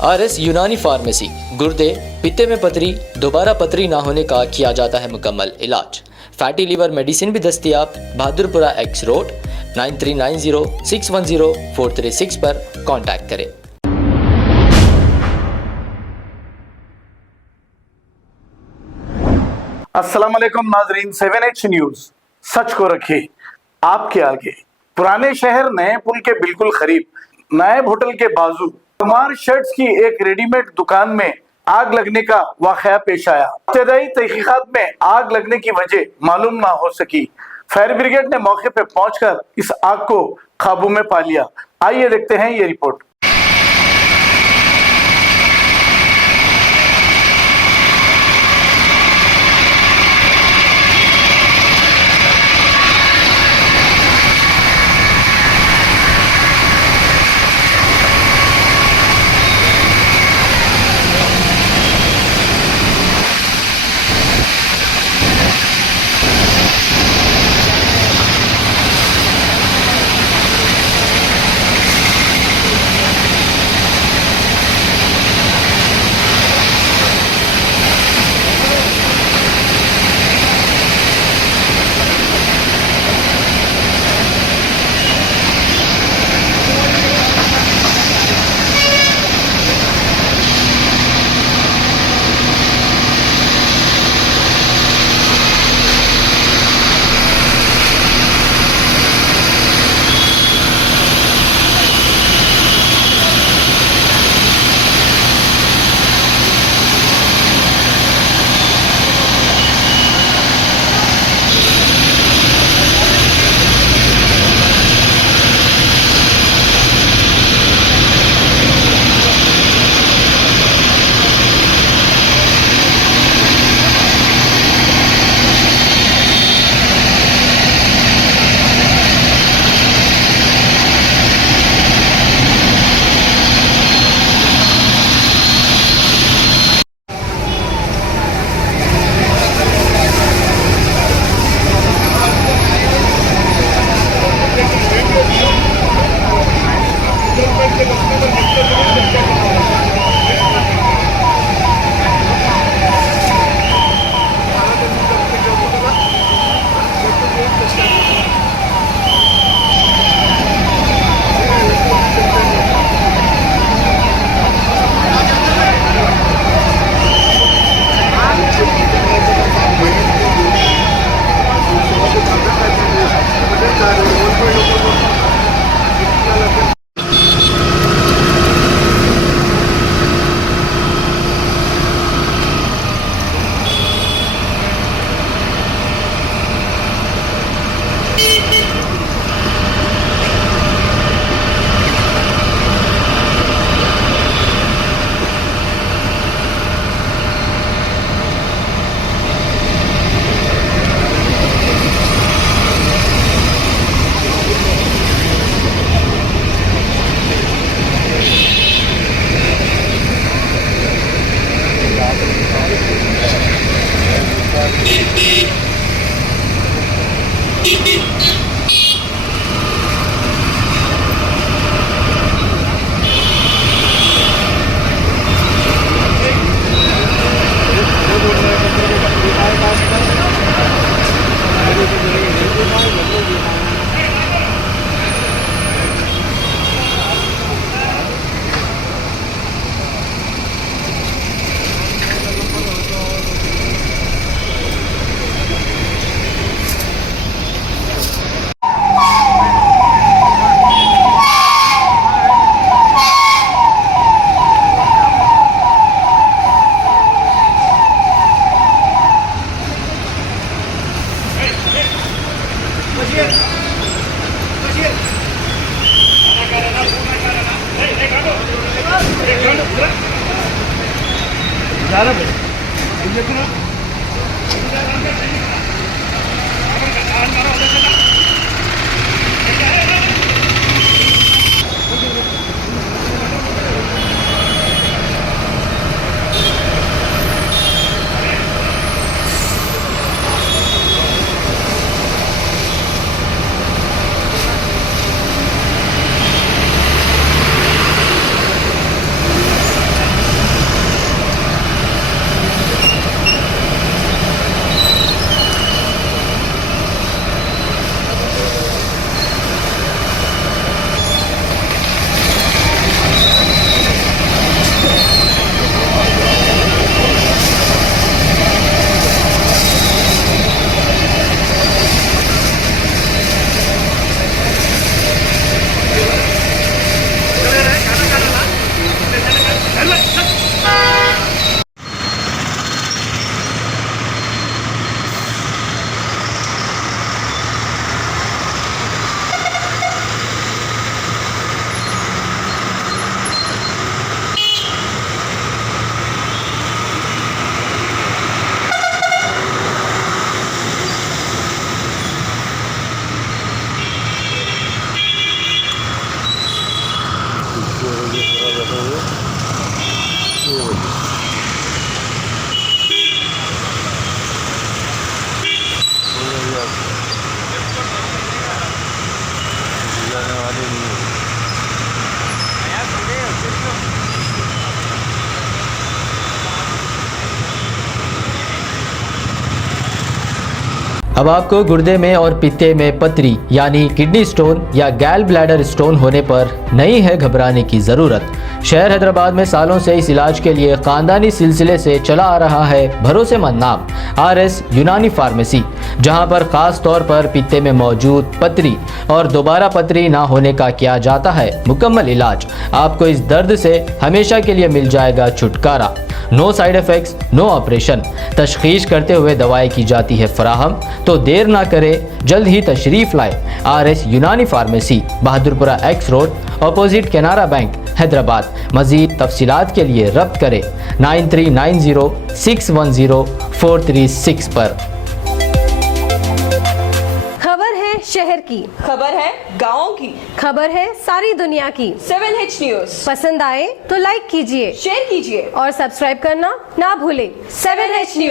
RS यूनानी फार्मेसी, गुर्दे, पित्ते में पथरी, दोबारा पथरी ना होने का किया जाता है मुकम्मल इलाज। फैटी लीवर मेडिसिन भी दस्तियाब। बहादुरपुरा X रोड 9390610436 पर कांटेक्ट करें। अस्सलाम वालेकुम नाजरीन, 7H न्यूज सच को रखे आपके आगे। पुराने शहर नए पुल के बिल्कुल करीब नायब होटल के बाजू कुमार शर्ट्स की एक रेडीमेड दुकान में आग लगने का वाकया पेश आया। इब्तदाई तहकीकात में आग लगने की वजह मालूम ना हो सकी। फायर ब्रिगेड ने मौके पर पहुंचकर इस आग को काबू में पा लिया। आइए देखते हैं ये रिपोर्ट। अब आपको गुर्दे में और पित्ते में पथरी यानी किडनी स्टोन या गैल ब्लैडर स्टोन होने पर नहीं है घबराने की जरूरत। शहर हैदराबाद में सालों से इस इलाज के लिए खानदानी सिलसिले से चला आ रहा है भरोसेमंद नाम RS यूनानी फार्मेसी, जहां पर खास तौर पर पित्ते में मौजूद पथरी और दोबारा पथरी ना होने का किया जाता है मुकम्मल इलाज। आपको इस दर्द से हमेशा के लिए मिल जाएगा छुटकारा। No side effects, no operation. तशखीस करते हुए दवाएं की जाती है फराहम। तो देर ना करें, जल्द ही तशरीफ लाए RS Unani pharmacy, Bahadurpura X road, opposite Canara bank, Hyderabad. मजीद तफसीलात के लिए रब्त करें 9390610436 पर। खबर है शहर की, खबर है गाँव की, खबर है सारी दुनिया की। 7H न्यूज पसंद आए तो लाइक कीजिए, शेयर कीजिए और सब्सक्राइब करना ना भूलें। 7H news.